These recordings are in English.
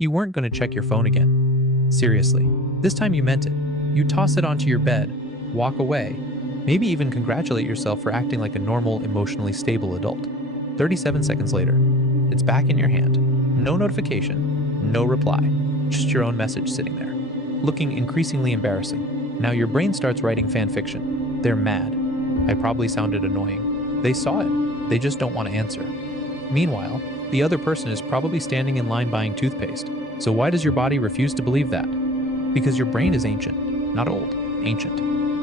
You weren't going to check your phone again. Seriously. This time you meant it. You toss it onto your bed, walk away, maybe even congratulate yourself for acting like a normal, emotionally stable adult. 37 seconds later, it's back in your hand. No notification, no reply, just your own message sitting there, looking increasingly embarrassing. Now your brain starts writing fan fiction. They're mad. I probably sounded annoying. They saw it. They just don't want to answer. Meanwhile, the other person is probably standing in line buying toothpaste. So why does your body refuse to believe that? Because your brain is ancient, not old, ancient.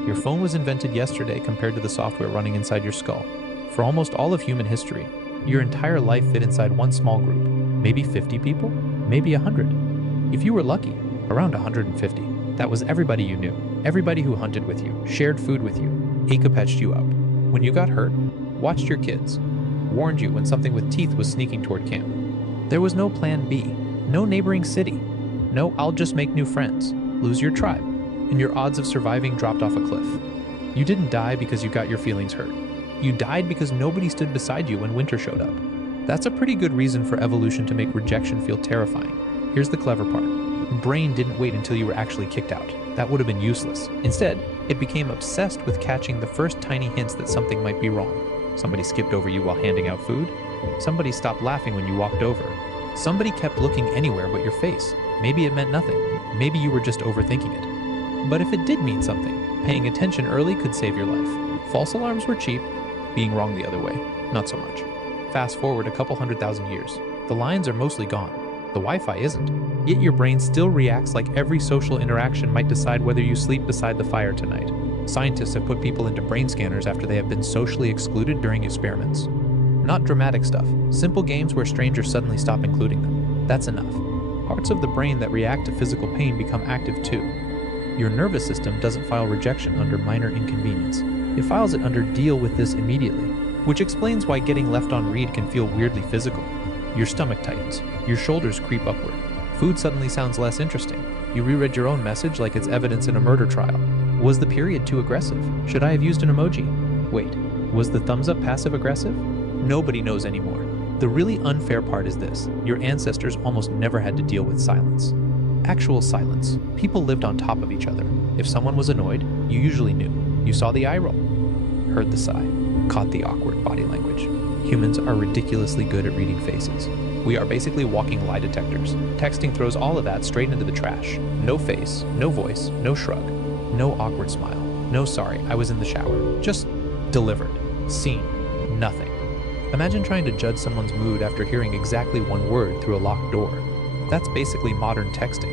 Your phone was invented yesterday compared to the software running inside your skull. For almost all of human history, your entire life fit inside one small group. Maybe 50 people, maybe 100. If you were lucky, around 150. That was everybody you knew, everybody who hunted with you, shared food with you, acopetched you up. When you got hurt, watched your kids, warned you when something with teeth was sneaking toward camp. There was no plan B, no neighboring city, no I'll just make new friends, lose your tribe, and your odds of surviving dropped off a cliff. You didn't die because you got your feelings hurt. You died because nobody stood beside you when winter showed up. That's a pretty good reason for evolution to make rejection feel terrifying. Here's the clever part. Your brain didn't wait until you were actually kicked out. That would have been useless. Instead, it became obsessed with catching the first tiny hints that something might be wrong. Somebody skipped over you while handing out food. Somebody stopped laughing when you walked over. Somebody kept looking anywhere but your face. Maybe it meant nothing. Maybe you were just overthinking it. But if it did mean something, paying attention early could save your life. False alarms were cheap. Being wrong the other way, not so much. Fast forward a couple 100,000 years. The lines are mostly gone. The Wi-Fi isn't. Yet your brain still reacts like every social interaction might decide whether you sleep beside the fire tonight. Scientists have put people into brain scanners after they have been socially excluded during experiments. Not dramatic stuff. Simple games where strangers suddenly stop including them. That's enough. Parts of the brain that react to physical pain become active too. Your nervous system doesn't file rejection under minor inconvenience. It files it under deal with this immediately, which explains why getting left on read can feel weirdly physical. Your stomach tightens, your shoulders creep upward. Food suddenly sounds less interesting. You reread your own message like it's evidence in a murder trial. Was the period too aggressive? Should I have used an emoji? Wait, was the thumbs up passive aggressive? Nobody knows anymore. The really unfair part is this: your ancestors almost never had to deal with silence. Actual silence. People lived on top of each other. If someone was annoyed, you usually knew. You saw the eye roll, heard the sigh, caught the awkward body language. Humans are ridiculously good at reading faces. We are basically walking lie detectors. Texting throws all of that straight into the trash. No face, no voice, no shrug, no awkward smile, no sorry, I was in the shower. Just delivered, seen, nothing. Imagine trying to judge someone's mood after hearing exactly one word through a locked door. That's basically modern texting.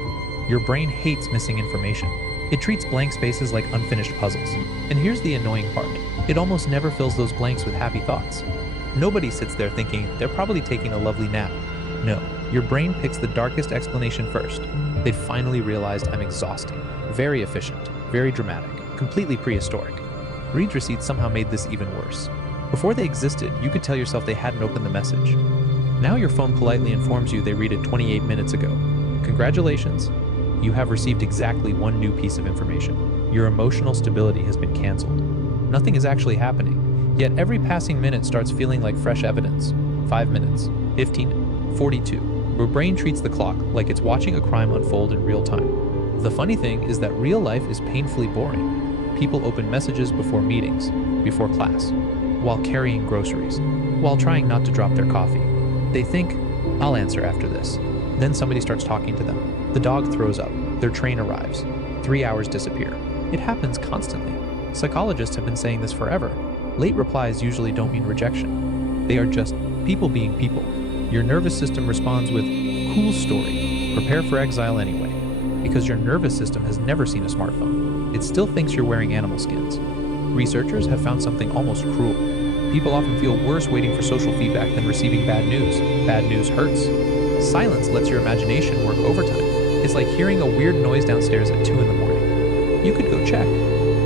Your brain hates missing information. It treats blank spaces like unfinished puzzles. And here's the annoying part. It almost never fills those blanks with happy thoughts. Nobody sits there thinking they're probably taking a lovely nap. No, your brain picks the darkest explanation first. They'd finally realized I'm exhausting. Very efficient, very dramatic, completely prehistoric. Read receipts somehow made this even worse. Before they existed, you could tell yourself they hadn't opened the message. Now your phone politely informs you they read it 28 minutes ago. Congratulations. You have received exactly one new piece of information. Your emotional stability has been canceled. Nothing is actually happening, yet every passing minute starts feeling like fresh evidence. 5 minutes, 15, 42. Your brain treats the clock like it's watching a crime unfold in real time. The funny thing is that real life is painfully boring. People open messages before meetings, before class, while carrying groceries, while trying not to drop their coffee. They think, I'll answer after this. Then somebody starts talking to them. The dog throws up. Their train arrives. 3 hours disappear. It happens constantly. Psychologists have been saying this forever. Late replies usually don't mean rejection. They are just people being people. Your nervous system responds with, cool story. Prepare for exile anyway. Because your nervous system has never seen a smartphone. It still thinks you're wearing animal skins. Researchers have found something almost cruel. People often feel worse waiting for social feedback than receiving bad news. Bad news hurts. Silence lets your imagination work overtime. It's like hearing a weird noise downstairs at 2 in the morning. You could go check.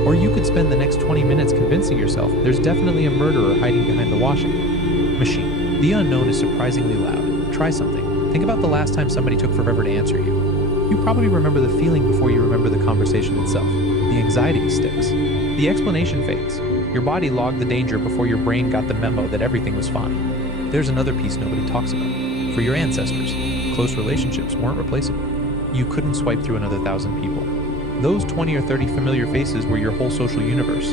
Or you could spend the next 20 minutes convincing yourself there's definitely a murderer hiding behind the washing machine. The unknown is surprisingly loud. Try something. Think about the last time somebody took forever to answer you. You probably remember the feeling before you remember the conversation itself. The anxiety sticks. The explanation fades. Your body logged the danger before your brain got the memo that everything was fine. There's another piece nobody talks about. For your ancestors, close relationships weren't replaceable. You couldn't swipe through another 1,000 people. Those 20 or 30 familiar faces were your whole social universe.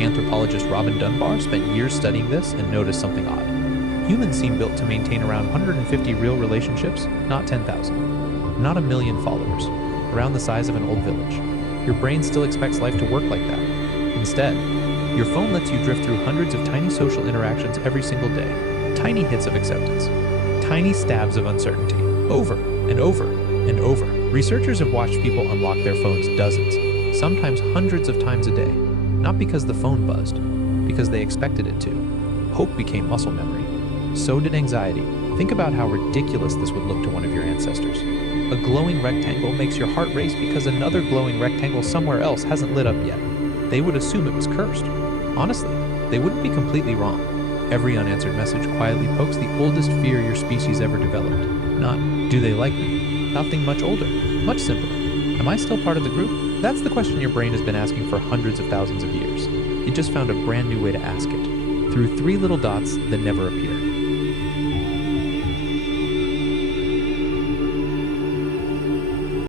Anthropologist Robin Dunbar spent years studying this and noticed something odd. Humans seem built to maintain around 150 real relationships, not 10,000. Not a million followers, around the size of an old village. Your brain still expects life to work like that. Instead, your phone lets you drift through hundreds of tiny social interactions every single day. Tiny hits of acceptance. Tiny stabs of uncertainty. Over and over and over. Researchers have watched people unlock their phones dozens, sometimes hundreds of times a day. Not because the phone buzzed, because they expected it to. Hope became muscle memory. So did anxiety. Think about how ridiculous this would look to one of your ancestors. A glowing rectangle makes your heart race because another glowing rectangle somewhere else hasn't lit up yet. They would assume it was cursed. Honestly, they wouldn't be completely wrong. Every unanswered message quietly pokes the oldest fear your species ever developed. Not, do they like me? Something much older, much simpler. Am I still part of the group? That's the question your brain has been asking for hundreds of thousands of years. It just found a brand new way to ask it, through 3 little dots that never appear.